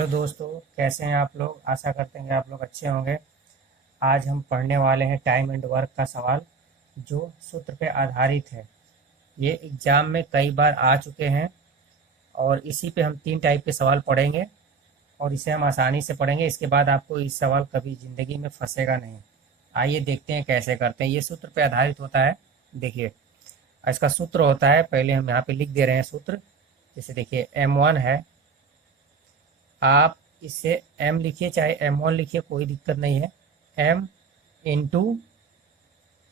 Hello दोस्तों, कैसे हैं आप लोग। आशा करते हैं कि आप लोग अच्छे होंगे। आज हम पढ़ने वाले हैं टाइम एंड वर्क का सवाल जो सूत्र पे आधारित है। ये एग्जाम में कई बार आ चुके हैं और इसी पे हम 3 टाइप के सवाल पढ़ेंगे और इसे हम आसानी से पढ़ेंगे। इसके बाद आपको इस सवाल कभी ज़िंदगी में फंसेगा नहीं। आइए देखते हैं कैसे करते हैं। ये सूत्र पे आधारित होता है। देखिए, इसका सूत्र होता है, पहले हम यहाँ पे लिख दे रहे हैं सूत्र। जैसे देखिए M1 है, आप इसे m लिखिए चाहे M1 लिखिए, कोई दिक्कत नहीं है। m into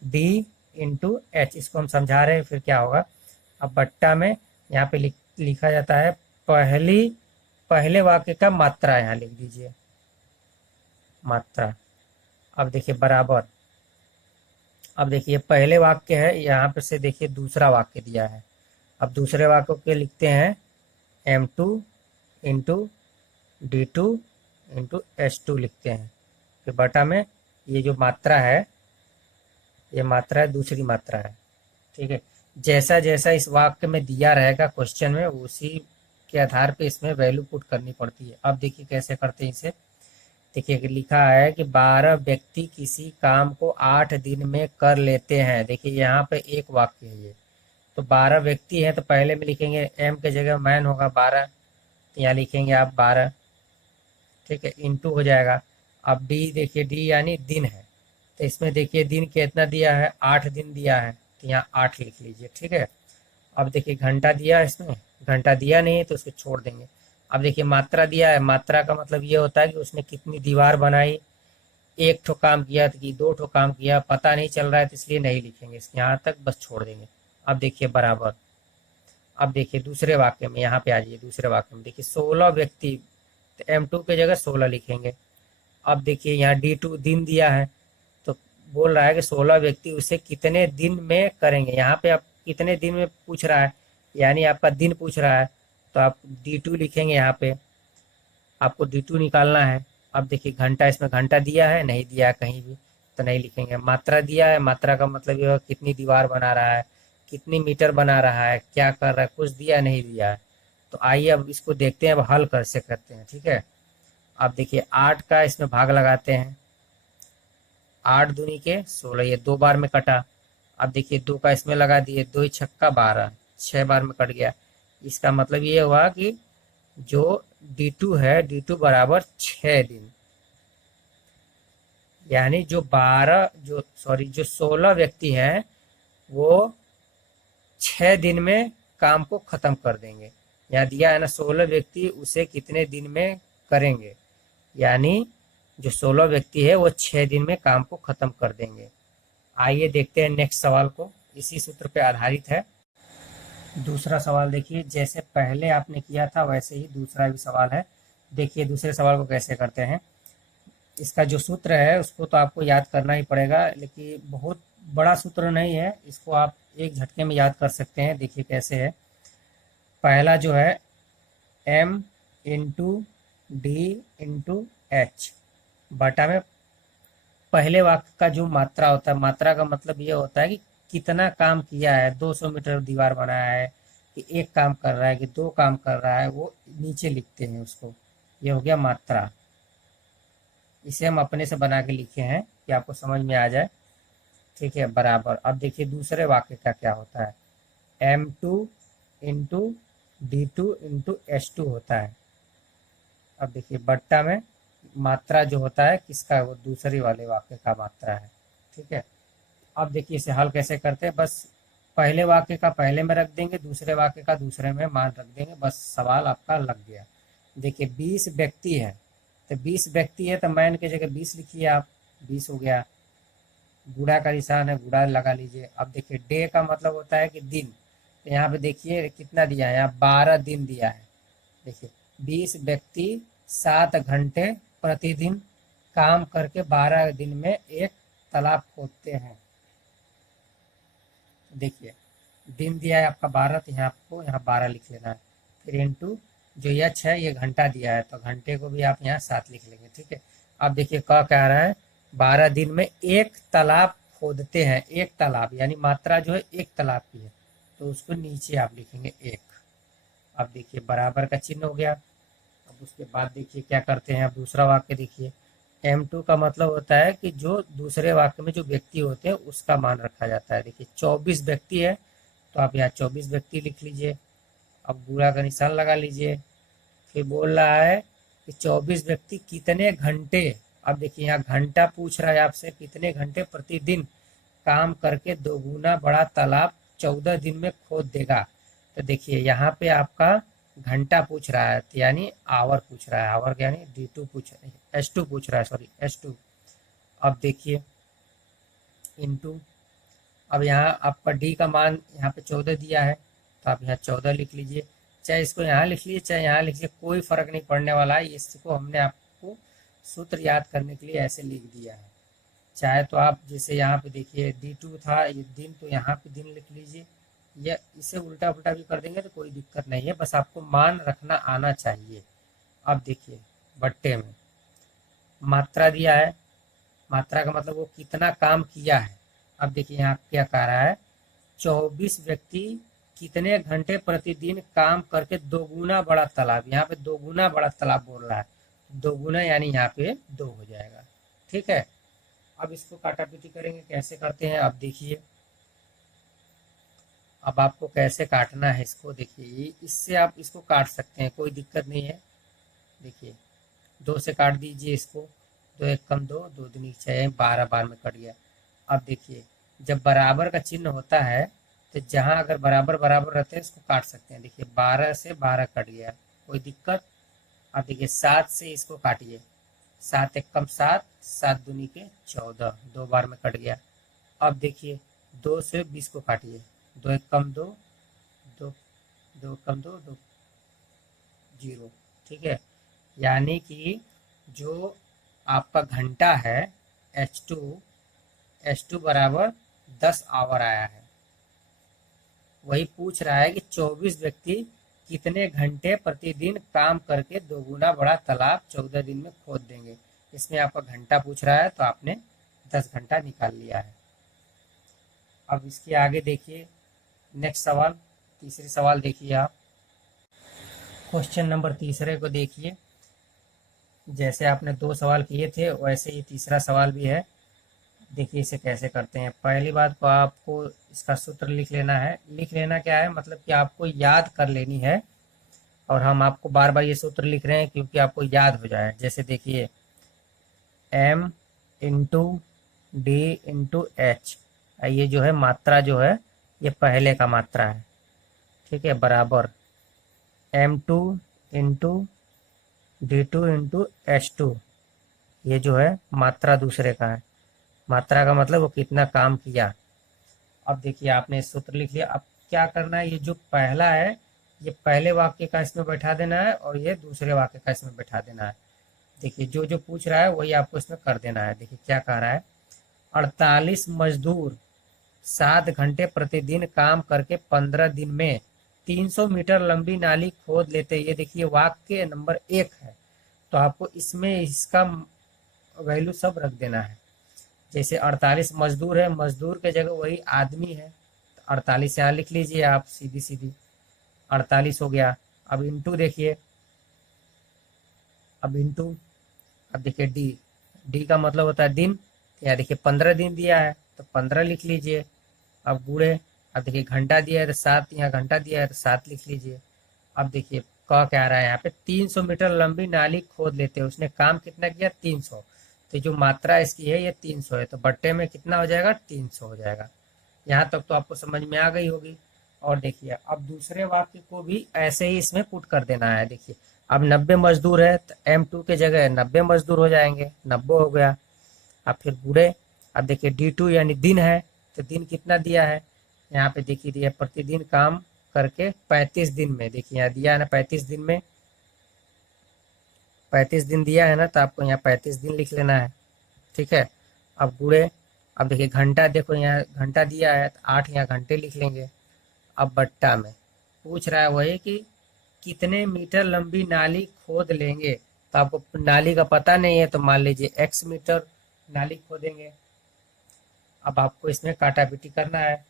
D into H, इसको हम समझा रहे हैं फिर क्या होगा। अब बट्टा में यहाँ पे लिखा जाता है पहले वाक्य का मात्रा, यहाँ लिख दीजिए मात्रा। अब देखिए बराबर। अब देखिए पहले वाक्य है, यहाँ पे से देखिए दूसरा वाक्य दिया है। अब दूसरे वाक्य के लिखते हैं M2 into D2 into H2 लिखते हैं। फिर बटा में ये जो मात्रा है, ये मात्रा है, दूसरी मात्रा है। ठीक है, जैसा जैसा इस वाक्य में दिया रहेगा क्वेश्चन में, उसी के आधार पे इसमें वैल्यू पुट करनी पड़ती है। अब देखिए कैसे करते हैं इसे। देखिए लिखा है कि 12 व्यक्ति किसी काम को 8 दिन में कर लेते हैं। देखिए यहाँ पे एक वाक्य है ये, तो 12 व्यक्ति हैं तो पहले में लिखेंगे M के जगह मैन होगा 12, तो यहाँ लिखेंगे आप 12। ठीक है, इंटू हो जाएगा। अब डी, देखिए डी यानी दिन है, तो इसमें देखिए दिन कितना दिया है, 8 दिन दिया है, तो यहाँ 8 लिख लीजिए। ठीक है, अब देखिए घंटा दिया है, इसमें घंटा दिया नहीं है तो उसको छोड़ देंगे। अब देखिए मात्रा दिया है, मात्रा का मतलब ये होता है कि उसने कितनी दीवार बनाई, एक ठो काम किया कि 2 ठो काम किया, पता नहीं चल रहा है तो इसलिए नहीं लिखेंगे, इसके यहाँ तक बस छोड़ देंगे। अब देखिए बराबर। अब देखिए दूसरे वाक्य में, यहाँ पे आ जाइए दूसरे वाक्य में, देखिए 16 व्यक्ति, तो M2 के जगह 16 लिखेंगे। अब देखिए यहाँ D2 दिन दिया है, तो बोल रहा है कि 16 व्यक्ति उसे कितने दिन में करेंगे। यहाँ पे आप कितने दिन में पूछ रहा है, यानी आपका दिन पूछ रहा है, तो आप D2 लिखेंगे। यहाँ पे आपको D2 निकालना है। अब देखिए घंटा, इसमें घंटा दिया है नहीं दिया है कहीं भी, तो नहीं लिखेंगे। मात्रा दिया है, मात्रा का मतलब ये कितनी दीवार बना रहा है, कितनी मीटर बना रहा है, क्या कर रहा है, कुछ दिया नहीं दिया है। तो आइए अब इसको देखते हैं, अब हल कैसे करते हैं। ठीक है, अब देखिए 8 का इसमें भाग लगाते हैं, 8 दूनी के 16, ये 2 बार में कटा। अब देखिए 2 का इसमें लगा दिए, 2 छक्का 12, 6 बार में कट गया। इसका मतलब ये हुआ कि जो D2 है, D2 बराबर 6 दिन, यानी जो 16 व्यक्ति हैं वो 6 दिन में काम को खत्म कर देंगे। यहाँ दिया है ना 16 व्यक्ति उसे कितने दिन में करेंगे, यानी जो 16 व्यक्ति है वो 6 दिन में काम को खत्म कर देंगे। आइए देखते हैं नेक्स्ट सवाल को, इसी सूत्र पे आधारित है। दूसरा सवाल देखिए, जैसे पहले आपने किया था वैसे ही दूसरा भी सवाल है। देखिए दूसरे सवाल को कैसे करते हैं। इसका जो सूत्र है उसको तो आपको याद करना ही पड़ेगा, लेकिन बहुत बड़ा सूत्र नहीं है, इसको आप एक झटके में याद कर सकते हैं। देखिए कैसे है। पहला जो है M into D into H, बटा में पहले वाक्य का जो मात्रा होता है, मात्रा का मतलब ये होता है कि कितना काम किया है, 200 मीटर दीवार बनाया है, कि एक काम कर रहा है, कि 2 काम कर रहा है, वो नीचे लिखते हैं उसको। ये हो गया मात्रा। इसे हम अपने से बना के लिखे हैं कि आपको समझ में आ जाए। ठीक है, बराबर। अब देखिए दूसरे वाक्य का क्या होता है, M2 into D2 into H2 होता है। अब देखिए बट्टा में मात्रा जो होता है किसका, वो दूसरे वाले वाक्य का मात्रा है। ठीक है, अब देखिए इसे हल कैसे करते हैं। बस पहले वाक्य का पहले में रख देंगे, दूसरे वाक्य का दूसरे में मान रख देंगे, बस सवाल आपका लग गया। देखिए 20 व्यक्ति है, तो 20 व्यक्ति है तो मैन की जगह 20 लिखिए आप, 20 हो गया। गुणा का निशान है, गुणा लगा लीजिए। अब देखिए डे का मतलब होता है कि दिन, तो यहाँ पे देखिए कितना दिया है, यहाँ 12 दिन दिया है। देखिए 20 व्यक्ति 7 घंटे प्रतिदिन काम करके 12 दिन में एक तालाब खोदते हैं। देखिए दिन दिया है आपका 12, तो यहाँ आपको यहाँ 12 लिख लेना है। फिर इंटू जो एच है, ये घंटा दिया है, तो घंटे को भी आप यहाँ 7 लिख लेंगे। ठीक है, अब देखिए क्या कह रहा है, 12 दिन में एक तालाब खोदते हैं। एक तालाब यानी मात्रा जो है एक तालाब की है, तो उसको नीचे आप लिखेंगे 1। अब देखिए बराबर का चिन्ह हो गया। अब उसके बाद देखिए क्या करते हैं। अब दूसरा वाक्य देखिए, M2 का मतलब होता है कि जो दूसरे वाक्य में जो व्यक्ति होते हैं उसका मान रखा जाता है। देखिए 24 व्यक्ति है तो आप यहाँ 24 व्यक्ति लिख लीजिए। अब गुणा का निशान लगा लीजिए। फिर बोल रहा है कि 24 व्यक्ति कितने घंटे, अब देखिए यहाँ घंटा पूछ रहा है आपसे, कितने घंटे प्रतिदिन काम करके दोगुना बड़ा तालाब 14 दिन में खोद देगा। तो देखिए यहाँ पे आपका घंटा पूछ रहा है, तो यानी आवर पूछ रहा है, आवर यानी D2 पूछ रहा है, S2 पूछ रहा है, सॉरी S2। अब देखिए इनटू, अब यहाँ आपका डी का मान यहाँ पे 14 दिया है तो आप यहाँ 14 लिख लीजिए। चाहे इसको यहाँ लिख लीजिए चाहे यहाँ लिख लीजिए, कोई फर्क नहीं पड़ने वाला है। इसको हमने आपको सूत्र याद करने के लिए ऐसे लिख दिया है। चाहे तो आप जैसे यहाँ पे देखिए D2 था ये दिन, तो यहाँ पे दिन लिख लीजिए, या इसे उल्टा पुल्टा भी कर देंगे तो कोई दिक्कत नहीं है, बस आपको मान रखना आना चाहिए। अब देखिए बट्टे में मात्रा दिया है, मात्रा का मतलब वो कितना काम किया है। अब देखिए यहाँ क्या कह रहा है, 24 व्यक्ति कितने घंटे प्रतिदिन काम करके दोगुना बड़ा तालाब, यहाँ पे दोगुना बड़ा तालाब बोल रहा है, दोगुना यानी यहाँ पे 2 हो जाएगा। ठीक है, अब इसको काटापीटी करेंगे, कैसे करते हैं अब देखिए। अब आपको कैसे काटना है इसको देखिए, इससे आप इसको काट सकते हैं, कोई दिक्कत नहीं है। देखिए 2 से काट दीजिए इसको, 2 एक कम 2, 2 दूनी 6, 12 बार में कट गया। अब देखिए जब बराबर का चिन्ह होता है तो जहां अगर बराबर बराबर रहते हैं इसको काट सकते हैं। देखिए 12 से 12 कट गया, कोई दिक्कत। अब देखिए 7 से इसको काटिए, 7 एक कम 7, 7 दूनी के 14, 2 बार में कट गया। अब देखिए 2 से 20 को काटिए, 2 एक कम 2, 2 2 कम 2, 2 0। ठीक है, यानी कि जो आपका घंटा है H2 बराबर 10 आवर आया है। वही पूछ रहा है कि 24 व्यक्ति कितने घंटे प्रतिदिन काम करके दोगुना बड़ा तालाब 14 दिन में खोद देंगे। इसमें आपका घंटा पूछ रहा है तो आपने 10 घंटा निकाल लिया है। अब इसके आगे देखिए नेक्स्ट सवाल, तीसरे सवाल देखिए आप, क्वेश्चन नंबर तीसरे को देखिए। जैसे आपने 2 सवाल किए थे वैसे ही तीसरा सवाल भी है। देखिए इसे कैसे करते हैं। पहली बात तो आपको इसका सूत्र लिख लेना है। लिख लेना क्या है, मतलब कि आपको याद कर लेनी है, और हम आपको बार बार ये सूत्र लिख रहे हैं क्योंकि आपको याद हो जाए। जैसे देखिए M into D into H, ये जो है मात्रा जो है ये पहले का मात्रा है। ठीक है, बराबर M2 into D2 into H2, ये जो है मात्रा दूसरे का है। मात्रा का मतलब वो कितना काम किया। अब देखिए आपने सूत्र लिख लिया। अब क्या करना है, ये जो पहला है ये पहले वाक्य का इसमें बैठा देना है और ये दूसरे वाक्य का इसमें बैठा देना है। देखिए जो जो पूछ रहा है वही आपको इसमें कर देना है। देखिए क्या कह रहा है, 48 मजदूर 7 घंटे प्रतिदिन काम करके 15 दिन में 300 मीटर लंबी नाली खोद लेते। ये देखिए वाक्य नंबर 1 है, तो आपको इसमें इसका वैल्यू सब रख देना है। जैसे 48 मजदूर है, मजदूर के जगह वही आदमी है, तो 48 यहाँ लिख लीजिए आप, सीधी सीधी 48 हो गया। अब इंटू देखिए, अब इंटू, अब देखिए डी का मतलब होता है दिन, तो यहाँ देखिए 15 दिन दिया है तो 15 लिख लीजिए। अब गुणे, अब देखिए घंटा दिया है तो 7, यहाँ घंटा दिया है तो 7 लिख लीजिए। अब देखिए कह क्या रहा है यहाँ पे, 300 मीटर लंबी नाली खोद लेते हैं। उसने काम कितना किया, 300, तो जो मात्रा इसकी है ये 300 है, तो बट्टे में कितना हो जाएगा, 300 हो जाएगा। यहाँ तक तो आपको समझ में आ गई होगी। और देखिए अब दूसरे वाक्य को भी ऐसे ही इसमें पुट कर देना है। देखिए अब 90 मजदूर है तो M2 के जगह 90 मजदूर हो जाएंगे, 90 हो गया। अब फिर गुणे, अब देखिए D2 यानी दिन है, तो दिन कितना दिया है, यहाँ पे देखिए दिया प्रतिदिन काम करके 35 दिन में। देखिए यहाँ दिया है ना 35 दिन में, 35 दिन दिया है ना, तो आपको यहाँ 35 दिन लिख लेना है। ठीक है, अब गुणे, अब देखिए घंटा, देखो यहाँ घंटा दिया है तो 8 यहाँ घंटे लिख लेंगे। अब बट्टा में पूछ रहा है वही कि कितने मीटर लंबी नाली खोद लेंगे, तो आपको नाली का पता नहीं है तो मान लीजिए x मीटर नाली खोदेंगे। अब आपको इसमें काटापीटी करना है,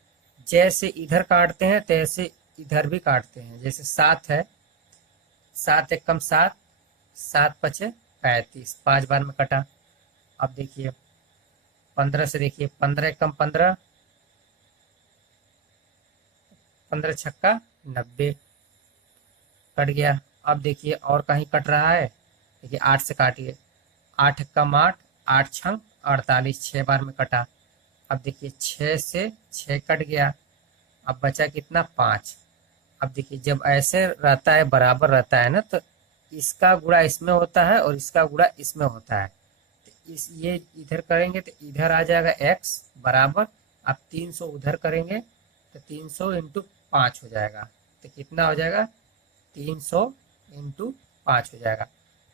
जैसे इधर काटते हैं तैसे इधर भी काटते हैं। जैसे 7 है, 7 एक कम 7, 7 पचे 35, 5 बार में कटा। अब देखिए 15 से, देखिए 15 कम 15, 15 छक्का 90 कट गया। अब देखिए और कहीं कट रहा है, देखिए 8 से काटिए, 8 कम 8, 8 छंग 48, 6 बार में कटा। अब देखिए 6 से 6 कट गया, अब बचा कितना 5। अब देखिए जब ऐसे रहता है, बराबर रहता है ना, तो इसका गुणा इसमें होता है और इसका गुणा इसमें होता है। तो इस ये इधर करेंगे तो इधर आ जाएगा x बराबर, अब 300 उधर करेंगे तो 300 इंटू 5 हो जाएगा। तो कितना हो जाएगा 300 इंटू 5 हो जाएगा।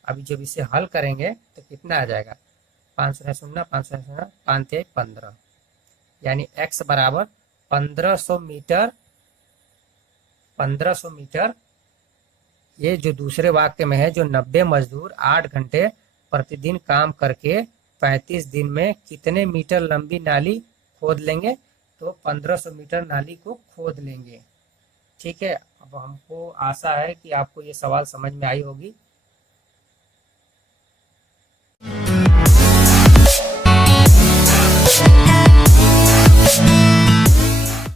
अभी जब इसे हल करेंगे तो कितना आ जाएगा 500 500 5 15, यानी x बराबर 1500 मीटर। 1500 मीटर ये जो दूसरे वाक्य में है, जो 90 मजदूर 8 घंटे प्रतिदिन काम करके 35 दिन में कितने मीटर लंबी नाली खोद लेंगे, तो 1500 मीटर नाली को खोद लेंगे। ठीक है, अब हमको आशा है कि आपको ये सवाल समझ में आई होगी।